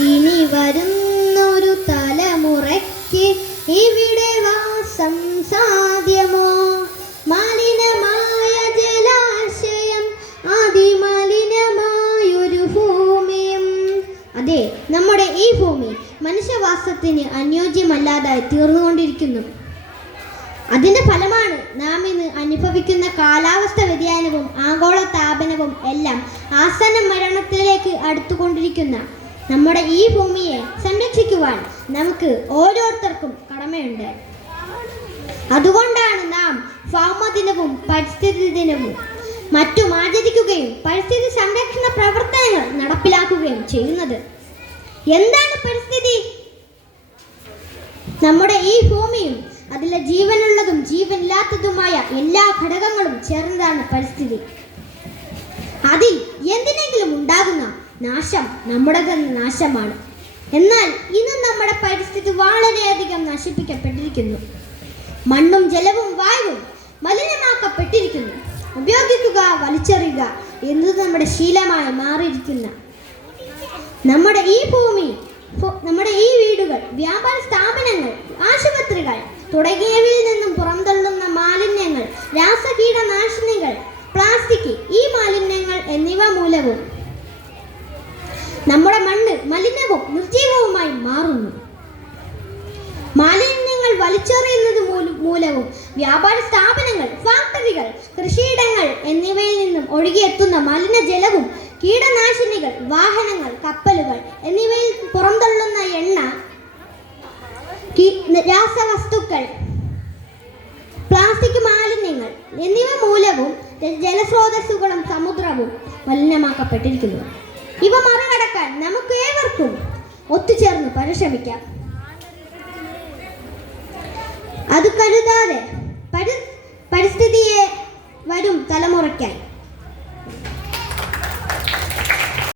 ഇനി വരുന്നൊരു തലമുറയ്ക്ക് ഇവിടെ വാസം സാധ്യമോ? മലിനമായ ജലാശയം, അതിമലിനമായൊരു ഭൂമിയും. അതെ, നമ്മുടെ ഈ ഭൂമി മനുഷ്യവാസത്തിന് അനുയോജ്യമല്ലാതായി തീർന്നുകൊണ്ടിരിക്കുന്നു. അതിന്റെ ഫലമാണ് നാം ഇന്ന് അനുഭവിക്കുന്ന കാലാവസ്ഥ വ്യതിയാനവും ആഗോളതാപനവും എല്ലാം ആസന്ന മരണത്തിലേക്ക് അടുത്തുകൊണ്ടിരിക്കുന്ന നമ്മുടെ ഈ ഭൂമിയെ സംരക്ഷിക്കുവാൻ നമുക്ക് ഓരോരുത്തർക്കും കടമയുണ്ട്. അതുകൊണ്ടാണ് നാം ഭൗമദിനവും പരിസ്ഥിതി ദിനവും മറ്റും ആചരിക്കുകയും പരിസ്ഥിതി സംരക്ഷണ പ്രവർത്തനങ്ങൾ നടപ്പിലാക്കുകയും ചെയ്യുന്നത്. എന്താണ് പരിസ്ഥിതി? നമ്മുടെ ഈ ഭൂമിയും അതിലെ ജീവനുള്ളതും ജീവനില്ലാത്തതുമായ എല്ലാ ഘടകങ്ങളും ചേർന്നതാണ് പരിസ്ഥിതി. അതിൽ എന്തിനെങ്കിലും ഉണ്ടാകുന്ന നാശം നമ്മുടെ നാശമാണ്. എന്നാൽ ഇന്ന് നമ്മുടെ പരിസ്ഥിതി വളരെയധികം നശിപ്പിക്കപ്പെട്ടിരിക്കുന്നു. മണ്ണും ജലവും വായുവും മലിനമാക്കപ്പെട്ടിരിക്കുന്നു. ഉപയോഗിക്കുക, വലിച്ചെറിയുക എന്നത് നമ്മുടെ ശീലമായി മാറിയിരിക്കുന്ന നമ്മുടെ ഈ ഭൂമി, നമ്മുടെ ഈ വീടുകൾ, വ്യാപാര സ്ഥാപനങ്ങൾ, ആശുപത്രികൾ തുടങ്ങിയവയിൽ നിന്നും പുറന്തള്ളുന്ന മാലിന്യങ്ങൾ, രാസകീടനാശിനികൾ, പ്ലാസ്റ്റിക്, ഈ മാലിന്യങ്ങൾ എന്നിവ മൂലവും നമ്മുടെ മണ്ണ് മലിനവും നിർജീവവുമായി മാറുന്നു. മാലിന്യങ്ങൾ വലിച്ചെറിയുന്നത് മൂലവും വ്യാപാര സ്ഥാപനങ്ങൾ, ഫാക്ടറികൾ, കൃഷിയിടങ്ങൾ എന്നിവയിൽ നിന്നും ഒഴുകിയെത്തുന്ന മലിനജലവും കീടനാശിനികൾ, വാഹനങ്ങൾ, കപ്പലുകൾ എന്നിവയിൽ പുറന്തള്ളുന്ന എണ്ണ, രാസവസ്തുക്കൾ, പ്ലാസ്റ്റിക് മാലിന്യങ്ങൾ എന്നിവ മൂലവും ജലസ്രോതസ്സുകളും സമുദ്രവും മലിനമാക്കപ്പെട്ടിരിക്കുന്നു. ഇവ മറികടക്കാൻ നമുക്ക് ഏവർക്കും ഒത്തുചേർന്ന് പരിശ്രമിക്കാം. അത് കരുതാതെ പരിസ്ഥിതിയെ വരും തലമുറയ്ക്കായി